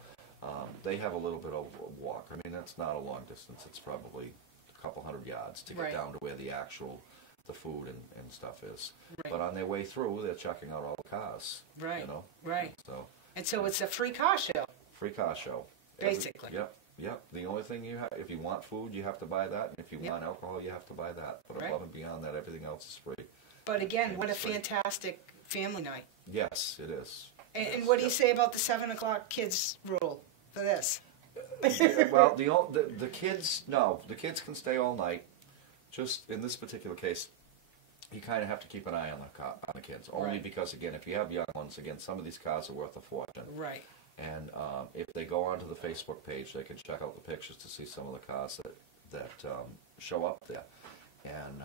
they have a little bit of a walk. I mean, that's not a long distance. It's probably a couple 100 yards to get down to where the food and stuff is. Right. But on their way through, they're checking out all the cars. Right. You know? Right. So And so it's a free car show. free car show. Basically. Yep. Yep. The only thing if you want food, you have to buy that, and if you want alcohol, you have to buy that. But above and beyond that, everything else is free. But again, what a fantastic family night. Yes, it is. And what do you say about the 7 o'clock kids rule for this? Well, the kids, no, the kids can stay all night. Just in this particular case, you kind of have to keep an eye on the kids. Only because, again, if you have young ones, again, some of these cars are worth a fortune. Right. And if they go onto the Facebook page, they can check out the pictures to see some of the cars that show up there. And,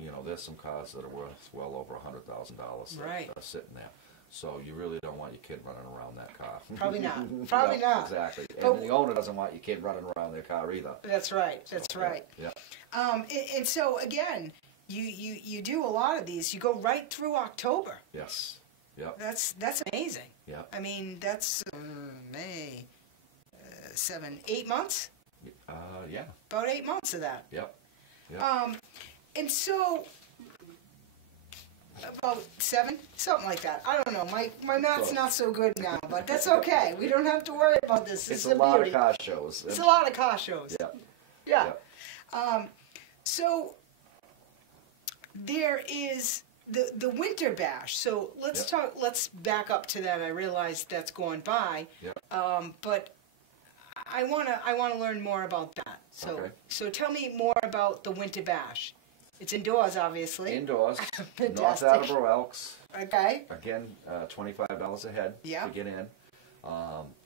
you know, there's some cars that are worth well over $100,000 that are sitting there. So you really don't want your kid running around that car. Probably not. Probably not. Exactly. But And the owner doesn't want your kid running around their car either. That's right. That's right. Yeah. And so, again, you do a lot of these. You go right through October. Yes. Yep. That's amazing. Yeah. I mean, that's May, 8 months? Yeah. About 8 months of that. Yep. And so, about 7, something like that. I don't know. My math's not so good now, but that's okay. We don't have to worry about this. It's a lot of car shows. It's a lot of car shows. Yeah. Yeah. So there is the winter bash. So let's talk. Let's back up to that. I realize that's going by. Yeah. But I wanna learn more about that. So tell me more about the winter bash. It's indoors, obviously. Indoors. Fantastic. North Attleboro Elks. Okay. Again, $25 a head to get in.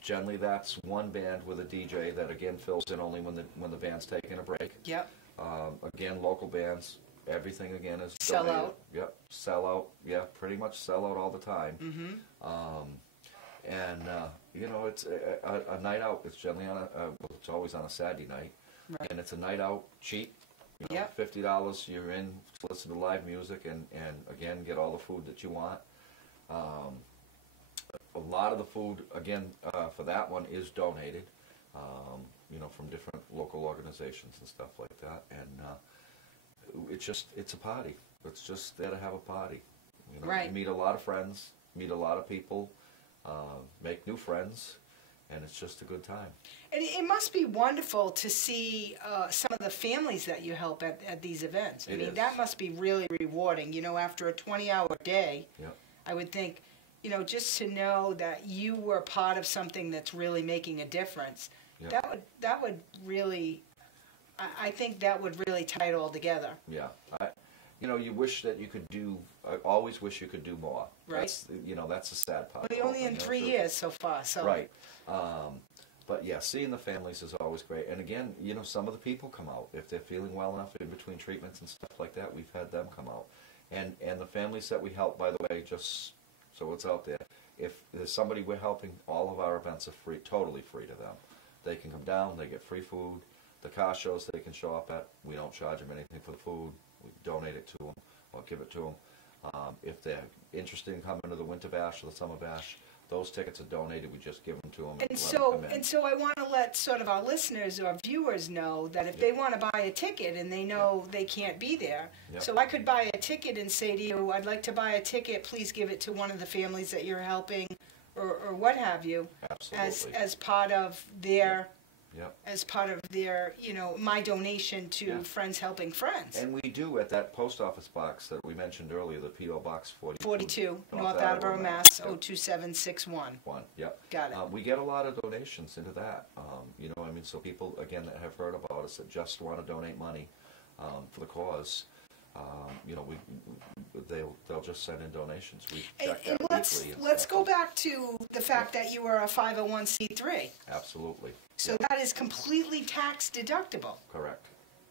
Generally, that's one band with a DJ that again fills in only when the band's taking a break. Yep. Again, local bands. Everything again is sell donated. out. Yep. Sell out. Yeah, pretty much sell out all the time. Mm-hmm. And you know, it's a night out. It's generally it's always on a Saturday night, and it's a night out, cheap. You know, $50, you're in to listen to live music and again, get all the food that you want. A lot of the food, again, for that one is donated, you know, from different local organizations and stuff like that. And it's a party. It's just there to have a party. You know, you meet a lot of friends, meet a lot of people, make new friends, and it's just a good time. And it must be wonderful to see some of the families that you help at these events. I mean, that must be really rewarding. You know, after a 20-hour day, I would think, you know, just to know that you were part of something that's really making a difference, that would really, I think that would really tie it all together. Yeah. You know, you wish that you could do, I always wish you could do more. Right. That's, you know, that's the sad part. But only in 3 years so far, so. Right. But yeah, seeing the families is always great. And again, you know, some of the people come out. If they're feeling well enough in between treatments and stuff like that, we've had them come out. And the families that we help, by the way, just so it's out there, if there's somebody we're helping, all of our events are free, totally free to them. They can come down, they get free food. The car shows they can show up at, we don't charge them anything for the food. We donate it to them or give it to them. If they're interested in coming to the winter bash or the summer bash, those tickets are donated. We just give them to them. And so I want to let sort of our listeners or viewers know that if they want to buy a ticket and they know they can't be there, so I could buy a ticket and say to you, I'd like to buy a ticket, please give it to one of the families that you're helping or what have you. Absolutely. As part of their as part of their, you know, my donation to Friends Helping Friends. And we do at that post office box that we mentioned earlier, the P.O. Box 42, North Attleboro, Mass. 02761. Got it. We get a lot of donations into that. You know, I mean, so people, again, that have heard about us that just want to donate money for the cause, you know, they'll just send in donations. We check that weekly. Let's go back to the fact that you are a 501c3. Absolutely. So that is completely tax deductible. Correct.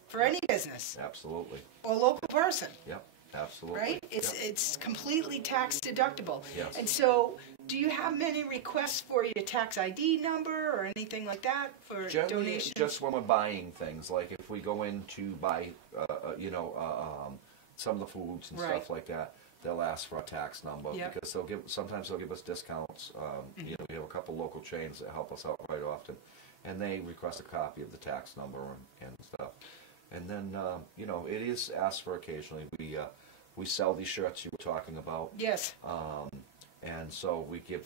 For any business. Absolutely. Or local person. Yep. Absolutely. Right? It's completely tax deductible. Yes. And so, do you have many requests for your tax ID number or anything like that for generally, donations? Just when we're buying things, like if we go in to buy, you know, some of the foods and stuff like that, they'll ask for a tax number because sometimes they'll give us discounts. You know, we have a couple local chains that help us out quite often, and they request a copy of the tax number and stuff. And then, you know, it is asked for occasionally. We sell these shirts you were talking about. Yes. And so we give,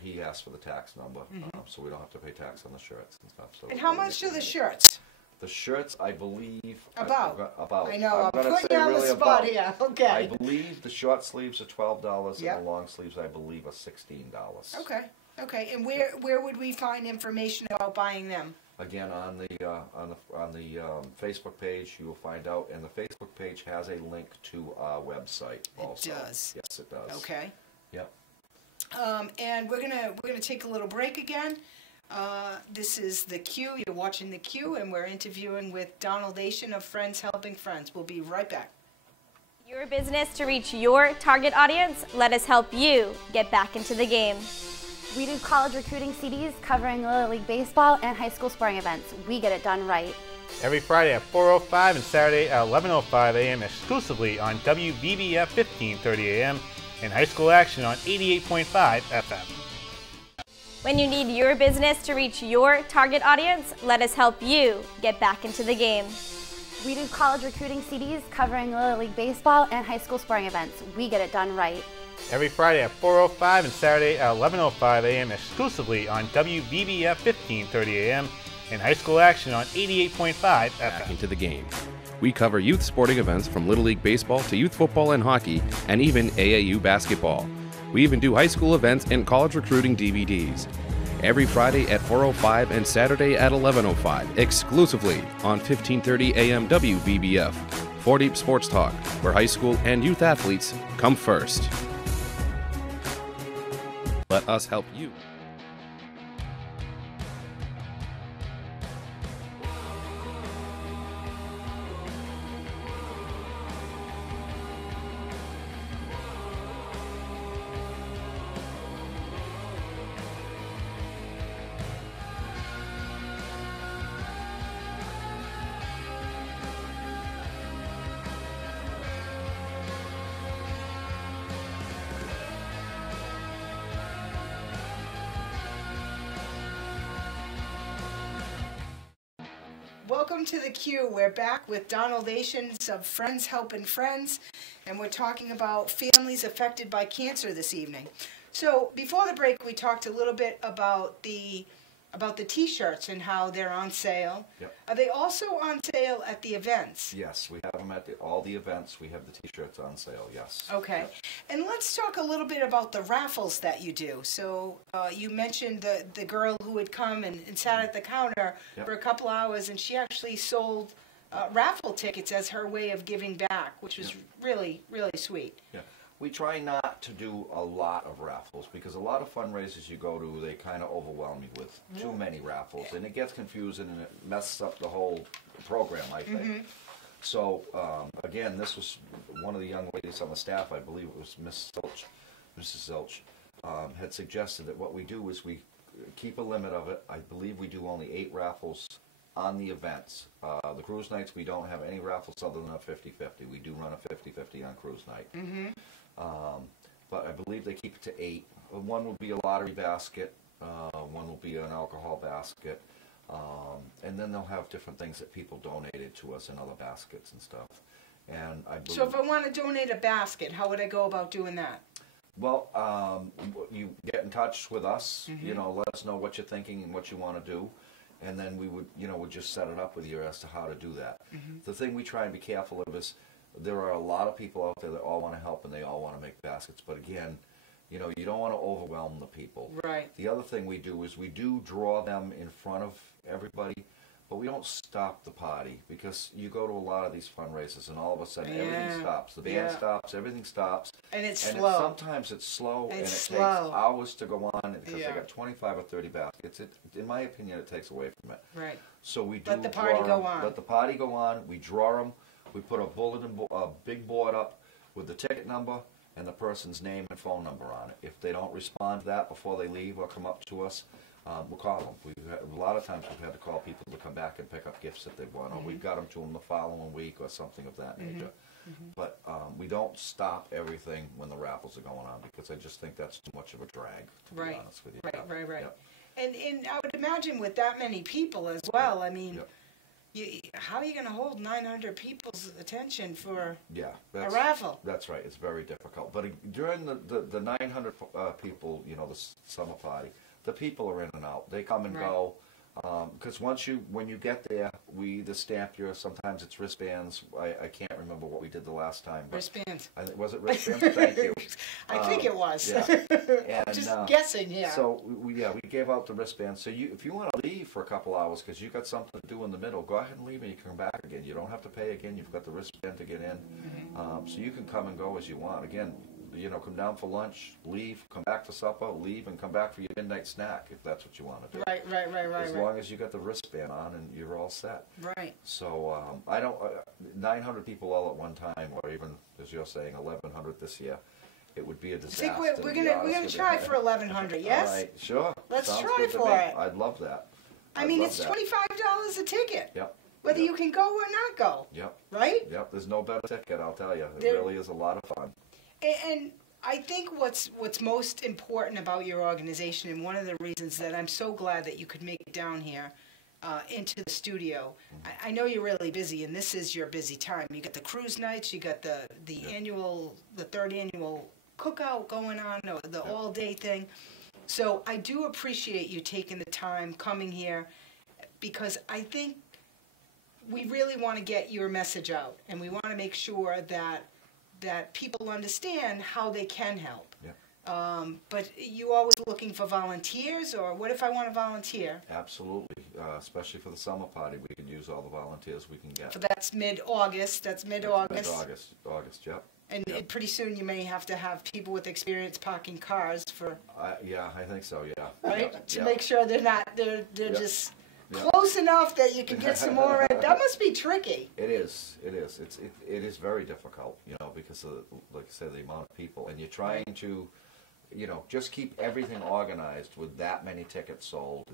he asked for the tax number, so we don't have to pay tax on the shirts and stuff. So And how much are the shirts? The shirts, I believe... About. About. I know, I'm gonna putting say you on the really spot about. here. Okay. I believe the short sleeves are $12, Yep. and the long sleeves, I believe, are $16. Okay. Okay. And where would we find information about buying them? Again, on the Facebook page, you will find out, and the Facebook page has a link to our website also. It does. Yes, it does. Okay. Yep. And we're gonna take a little break again. This is The Q. You're watching The Q, and we're interviewing with Donald Achin of Friends Helping Friends. We'll be right back. Your business to reach your target audience. Let us help you get back into the game. We do college recruiting CDs covering Little League Baseball and high school sporting events. We get it done right. Every Friday at 4:05 and Saturday at 11:05 a.m. exclusively on WBBF 1530 a.m. and high school action on 88.5 FM. When you need your business to reach your target audience, let us help you get back into the game. We do college recruiting CDs covering Little League Baseball and high school sporting events. We get it done right. Every Friday at 4:05 and Saturday at 11:05 a.m. exclusively on WBBF 1530 a.m. and high school action on 88.5 Back FM. into the game. We cover youth sporting events from Little League Baseball to youth football and hockey, and even AAU basketball. We even do high school events and college recruiting DVDs. Every Friday at 4:05 and Saturday at 11:05, exclusively on 1530 AM WBBF. 4 Deep Sports Talk, where high school and youth athletes come first. Let us help you. Welcome to The Q. We're back with Donald Achin of Friends Helping Friends, and we're talking about families affected by cancer this evening. So before the break, we talked a little bit about the T-shirts and how they're on sale. Yep. Are they also on sale at the events? Yes, we have them at all the events. We have the T-shirts on sale, yes. Okay. Yep. And let's talk a little bit about the raffles that you do. So you mentioned the girl who would come and sat at the counter Yep. for a couple hours, and she actually sold raffle tickets as her way of giving back, which was really, really sweet. Yeah. We try not to do a lot of raffles because a lot of fundraisers you go to, they kind of overwhelm you with too many raffles, and it gets confusing and it messes up the whole program, I think. So, again, this was one of the young ladies on the staff, I believe it was Mrs. Zilch, had suggested that what we do is we keep a limit of it. I believe we do only 8 raffles on the events. The cruise nights, we don't have any raffles other than a 50-50. We do run a 50-50 on cruise night. But I believe they keep it to 8. One will be a lottery basket, one will be an alcohol basket, and then they'll have different things that people donated to us in other baskets and stuff. And I believe, So if I want to donate a basket, how would I go about doing that? well, you get in touch with us, let us know what you're thinking and what you want to do, and then we would, would just set it up with you as to how to do that. The thing we try and be careful of is there are a lot of people out there that all want to help and they all want to make baskets, but again, you don't want to overwhelm the people. Right. The other thing we do is we do draw them in front of everybody, but we don't stop the party, because you go to a lot of these fundraisers and all of a sudden everything stops. The band stops, everything stops. And it's and slow. Sometimes it's slow and it It's takes slow. hours to go on because Yeah. they got 25 or 30 baskets. In my opinion, it takes away from it. Right. So we do Let the party draw go 'em. on. Let the party go on. We draw them. We put a big board up with the ticket number and the person's name and phone number on it. If they don't respond to that before they leave or come up to us, we'll call them. A lot of times we've had to call people to come back and pick up gifts that they've won, or we've got them to them the following week or something of that nature. But we don't stop everything when the raffles are going on, because I just think that's too much of a drag, to be honest with you. Right. Yep. And I would imagine with that many people as well, I mean, Yep. how are you going to hold 900 people's attention for a raffle? That's right. It's very difficult. But during the 900 people, you know, the summer party, the people are in and out. They come and go. Because when you get there, we either stamp your, sometimes it's wristbands. I can't remember what we did the last time. But Wristbands. Was it wristbands? Thank you. I think it was. Yeah. And, just guessing here. So we gave out the wristbands. So if you want to leave for a couple hours because you got something to do in the middle, go ahead and leave and you can come back again. You don't have to pay again. You've got the wristband to get in. So you can come and go as you want. Again, you know, come down for lunch, leave, come back for supper, leave, and come back for your midnight snack if that's what you want to do. Right. As long as you got the wristband on and you're all set. Right. So I don't 900 people all at one time, or even as you're saying 1,100 this year. It would be a disaster. I think we're gonna try for 1,100. Yes. All right, sure. Let's Sounds try good to for me. it. I'd love that. I mean, it's $25 a ticket. Yep. Whether you can go or not go. Yep. Right. Yep. There's no better ticket, I'll tell you. It really is a lot of fun. And I think what's most important about your organization, and one of the reasons that I'm so glad that you could make it down here into the studio. I know you're really busy, and this is your busy time. You got the cruise nights, you got the third annual cookout going on, or the all-day thing. So I do appreciate you taking the time coming here, because I think we really want to get your message out, and we want to make sure that people understand how they can help. Yeah. But you always looking for volunteers, or what if I want to volunteer? Absolutely, especially for the summer party, we can use all the volunteers we can get. So that's mid-August. Mid-August, yep. And pretty soon you may have to have people with experience parking cars for. Yeah, I think so. Yeah. Right. Yep. To make sure they're just close enough that you can get some more. That must be tricky. It is. It is very difficult, you know, because of, like I said, the amount of people, and you're trying to, you know, just keep everything organized with that many tickets sold.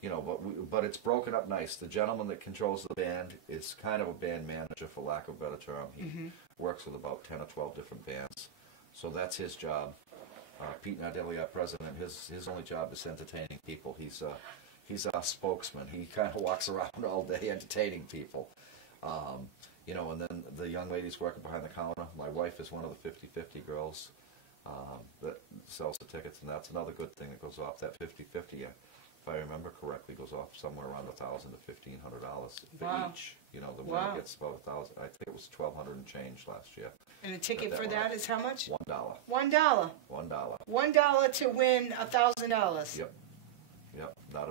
You know, but it's broken up nice. The gentleman that controls the band is kind of a band manager, for lack of a better term. He works with about 10 or 12 different bands, so that's his job. Pete Nardelli, our president, his only job is entertaining people. He's our spokesman. He kind of walks around all day entertaining people. You know, and then the young lady's working behind the counter. My wife is one of the 50-50 girls that sells the tickets, and that's another good thing that goes off. That 50-50, if I remember correctly, goes off somewhere around $1,000 to $1,500 for each. You know, the winner gets about $1,000. I think it was $1,200 and change last year. And a ticket for that is how much? $1. $1. $1 to win $1,000. Yep. Yep. Not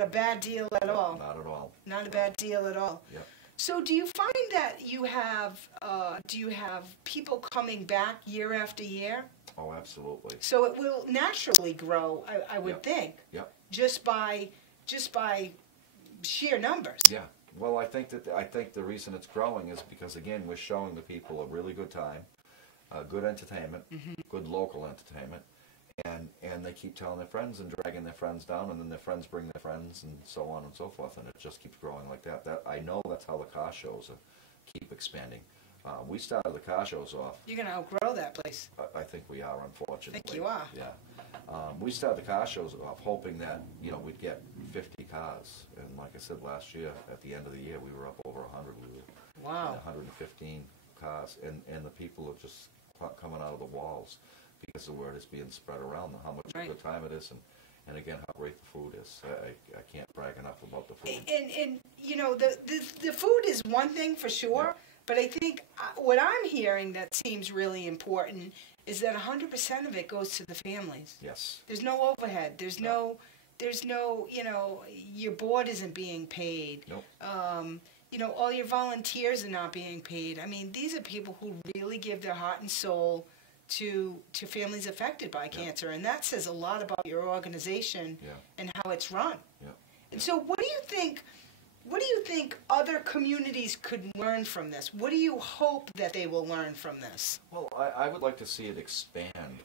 a bad deal at all. Not at all. Not a bad deal at all. Yep. So do you find that you have people coming back year after year? Oh, absolutely. So it will naturally grow, I would think. Yep. Just by sheer numbers. Yeah. Well, I think the reason it's growing is because, again, we're showing the people a really good time, good entertainment, good local entertainment, and they keep telling their friends and dragging their friends down, and then their friends bring their friends, and so on and so forth, and it just keeps growing like that. I know that's how the car shows keep expanding. We started the car shows off. You're going to outgrow that place. I think we are, unfortunately. I think you are. Yeah. We started the car shows off hoping that, you know, we'd get 50 cars. And like I said, last year, at the end of the year, we were up over 100. We were Wow. 115 cars. And the people are just coming out of the walls because the word is being spread around how much a good time it is. And again, how great the food is. I can't brag enough about the food. And you know, the food is one thing for sure. Yeah. But I think what I'm hearing that seems really important is that 100% of it goes to the families. Yes. There's no overhead. There's no, you know, your board isn't being paid. Nope. You know, all your volunteers are not being paid. I mean, these are people who really give their heart and soul to families affected by cancer, and that says a lot about your organization and how it's run. Yeah. And so, what do you think other communities could learn from this? What do you hope that they will learn from this? Well, I would like to see it expand,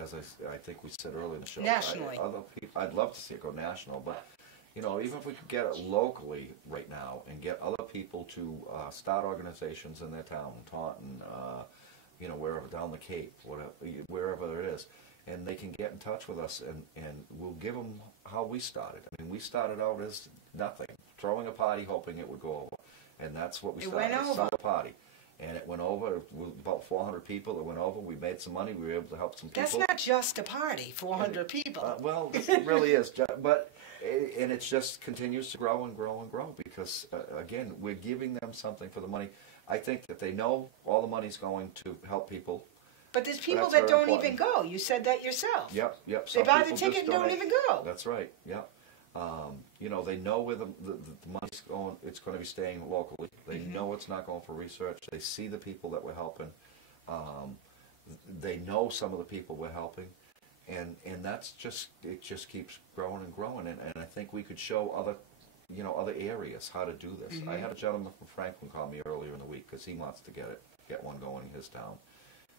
as I think we said earlier in the show. Nationally. I'd love to see it go national, but, you know, even if we could get it locally right now and get other people to start organizations in their town, Taunton, you know, wherever, down the Cape, wherever it is, and they can get in touch with us, and we'll give them how we started. I mean, we started out as nothing, throwing a party hoping it would go over. And that's what we It started. went over. Summer party. And it went over. It was about 400 people. It went over. We made some money. We were able to help some people. That's not just a party, 400 people. Well, it really is. But and it just continues to grow and grow and grow because, again, we're giving them something for the money. I think that they know all the money's going to help people. But there's people That's that very don't even important. go. You said that yourself. Yep. They Some buy the people ticket just and don't donate. even go. That's right. Yep. You know, they know where the money's going. It's going to be staying locally. They know it's not going for research. They see the people that we're helping. They know some of the people we're helping, and that's just it. Just keeps growing and growing. And I think we could show other areas how to do this. I had a gentleman from Franklin call me earlier in the week because he wants to get one going in his town.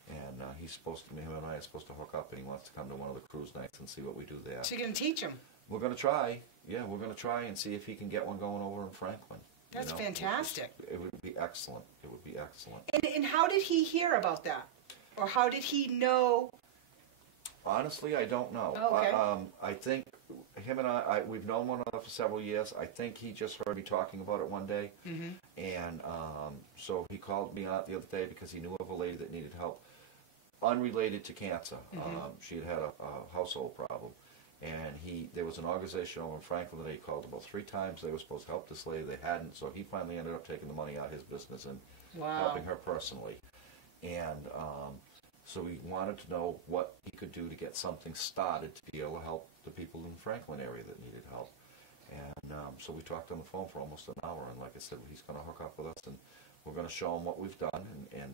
And him and I are supposed to hook up, and he wants to come to one of the cruise nights and see what we do there. So you're going to teach them. We're going to try. Yeah, we're going to try and see if he can get one going over in Franklin. That's fantastic. It would be excellent. It would be excellent. And how did he hear about that? Or how did he know? Honestly, I don't know. Oh, okay. I think him and we've known one another for several years. I think he just heard me talking about it one day. And so he called me out the other day because he knew of a lady that needed help, unrelated to cancer. She had a household problem. And there was an organization over in Franklin that he called about 3 times. They were supposed to help this lady. They hadn't. So he finally ended up taking the money out of his business and helping her personally. And so we wanted to know what he could do to get something started to be able to help the people in the Franklin area that needed help. And so we talked on the phone for almost an hour. And like I said, he's going to hook up with us, and we're going to show him what we've done. And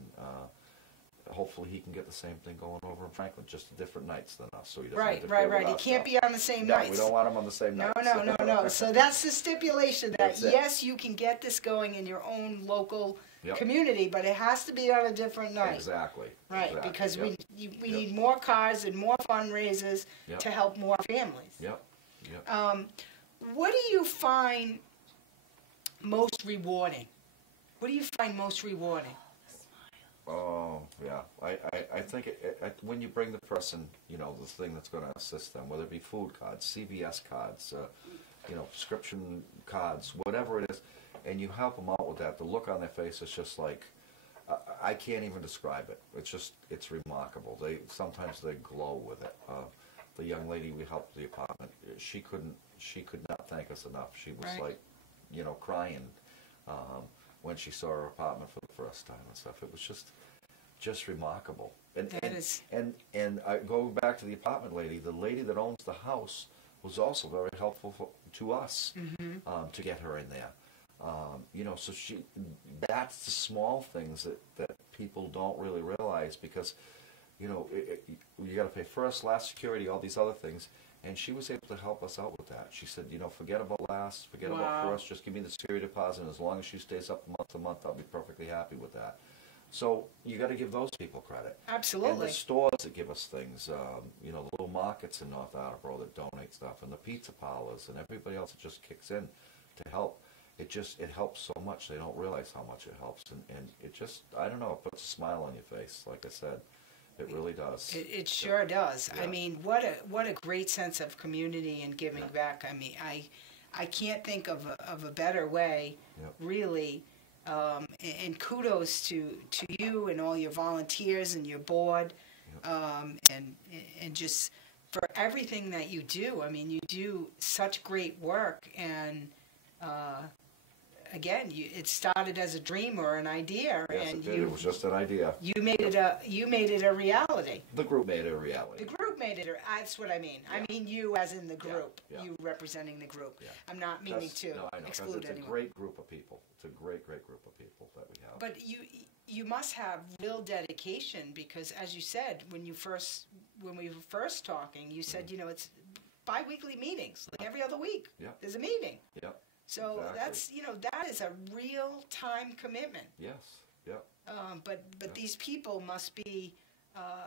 hopefully he can get the same thing going over in Franklin, just different nights than us. So he doesn't have to deal with He our can't stuff. be on the same No, nights. we don't want him on the same nights. No. So that's the stipulation that, That's it. yes, you can get this going in your own local Yep. community, but it has to be on a different night. Exactly. Right, exactly. because Yep. we need more cars and more fundraisers Yep. to help more families. Yep. What do you find most rewarding? What do you find most rewarding? Oh, yeah. I think when you bring the person, the thing that's going to assist them, whether it be food cards, CVS cards, prescription cards, whatever it is, and you help them out with that, the look on their face is just like, I can't even describe it. It's remarkable. Sometimes they glow with it. The young lady we helped with the apartment, she could not thank us enough. She was Right. like, crying when she saw her apartment for the first time and stuff. It was just remarkable. And That is- and I go back to the apartment lady. The lady that owns the house was also very helpful to us to get her in there. So that's the small things that people don't really realize because, you got to pay first, last, security, all these other things. And she was able to help us out with that. She said, forget about last, forget about first, just give me the security deposit, and as long as she stays up month to month, I'll be perfectly happy with that. So you got to give those people credit. Absolutely. And the stores that give us things, the little markets in North Attleboro that donate stuff, and the pizza parlors, and everybody else that just kicks in to help. It helps so much. They don't realize how much it helps, and it just, I don't know, it puts a smile on your face. Like I said, it really does. It sure does. Yeah. I mean, what a great sense of community and giving back. I mean, I can't think of a better way, really. And kudos to you and all your volunteers and your board, and just for everything that you do. I mean, you do such great work, and again, it started as a dream or an idea, Yes, and it did. It was just an idea. you made it a reality. The group made it a reality. The group made it. That's what I mean. I mean you as in the group. Yeah. You representing the group. Yeah. I'm not meaning to No, I know, 'cause exclude it's a anyone. great group of people. It's a great group of people that we have. But you must have real dedication because, as you said, when we were first talking, you said it's bi-weekly meetings, like every other week. Yeah. There's a meeting. Yeah. So Exactly. that is a real time commitment. Yes. Yeah. But these people must be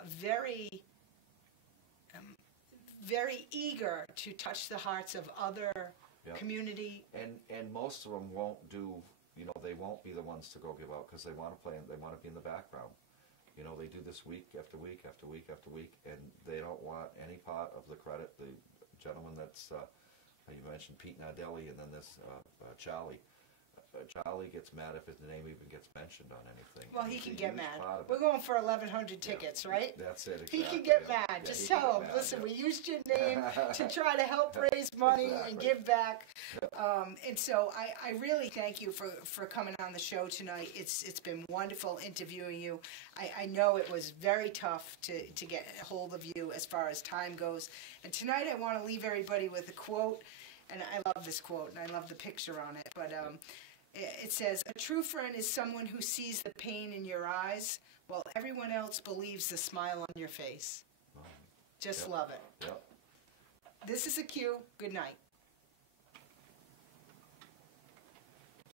very very eager to touch the hearts of other community. And most of them won't do. They won't be the ones to go give out because they want to play and they want to be in the background. They do this week after week after week after week, and they don't want any part of the credit. The gentleman that's You mentioned Pete Nardelli, and then this Charlie. Charlie gets mad if his name even gets mentioned on anything. Well, And he he's can a get huge mad. part of We're it. going for 1,100 tickets, right? That's it, He exactly. can get yeah. mad. Yeah, Just he can tell get him, mad, listen, yeah. we used your name to try to help raise money and Exactly. give back. And so I really thank you for coming on the show tonight. It's been wonderful interviewing you. I know it was very tough to get a hold of you as far as time goes. And tonight I want to leave everybody with a quote. And I love this quote, and I love the picture on it. But it says, "A true friend is someone who sees the pain in your eyes while everyone else believes the smile on your face." Just Yep. love it. Yep. This is a Q. Good night.